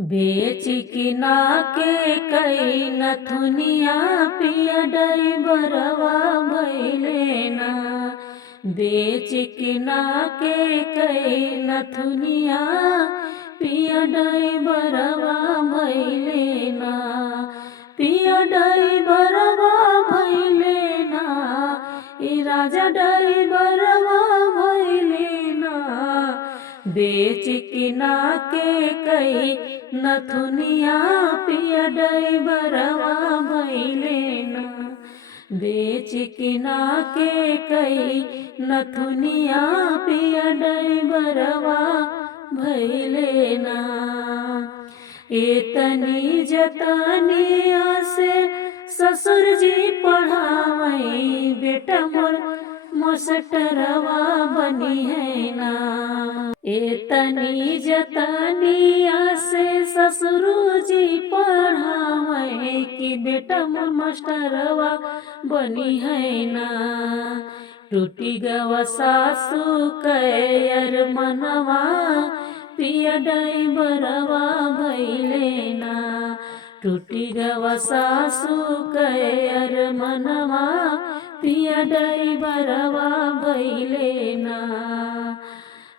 बेच किना के कई नथुनिया पिया डैबरवा भइले ना। बेच किना के कई नथुनिया पिया डैबरवा भइले ना। पिया डैबरवा भइले ना। ई राजा डैबरवा भइले ना। बेच किना के कई नथुनिया पिया डैबरवा भइले ना। बेच किना के कई नथुनिया पिया डैबरवा भइले ना। एतनी जतनिया से ससुर जी पढ़ावई बेटा मोर मास्टरवा बनी है ना। एतनी जतनिया से ससुर जी पढ़ावई कि बेटा मोर मास्टरवा बनी है ना। टूटी गवा सासू कैर मनवा पिया डैबरवा भइले ना। टूटी गवा सासू कैर मनवा पिया डैबरवा भइले ना।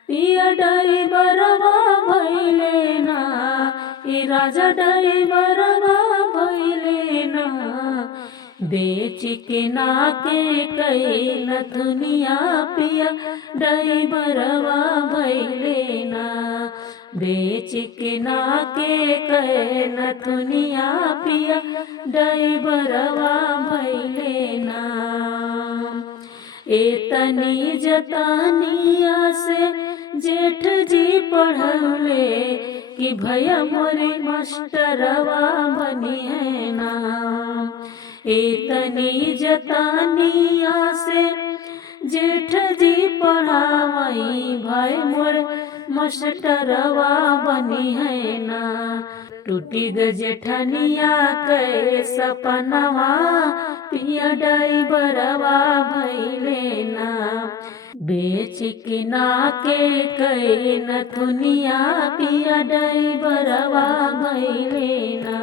पिया डैबरवा भइले ना। ई राजा डैबरवा भइले ना। बेच किना के कई नथुनिया पिया डैबरवा भइले ना। बेच किना के कई नथुनिया पिया डैबरवा भइले ना। एतनी जतनिया से जेठ जी पढ़ौले कि भैया मोरे मास्टरवा बनी है ना। एतनी जतनिया से जेठ जी पढ़ावई भाई मोर मास्टरवा बनी है ना। टूटी जेठनिया के सपनवा पिया डैबरवा भइले ना। बेच किना के कई नथुनिया पिया डैबरवा भइले ना।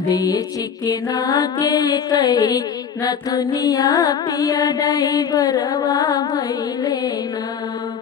बेच किना के कई नथुनिया पिया डैबरवा भइले ना।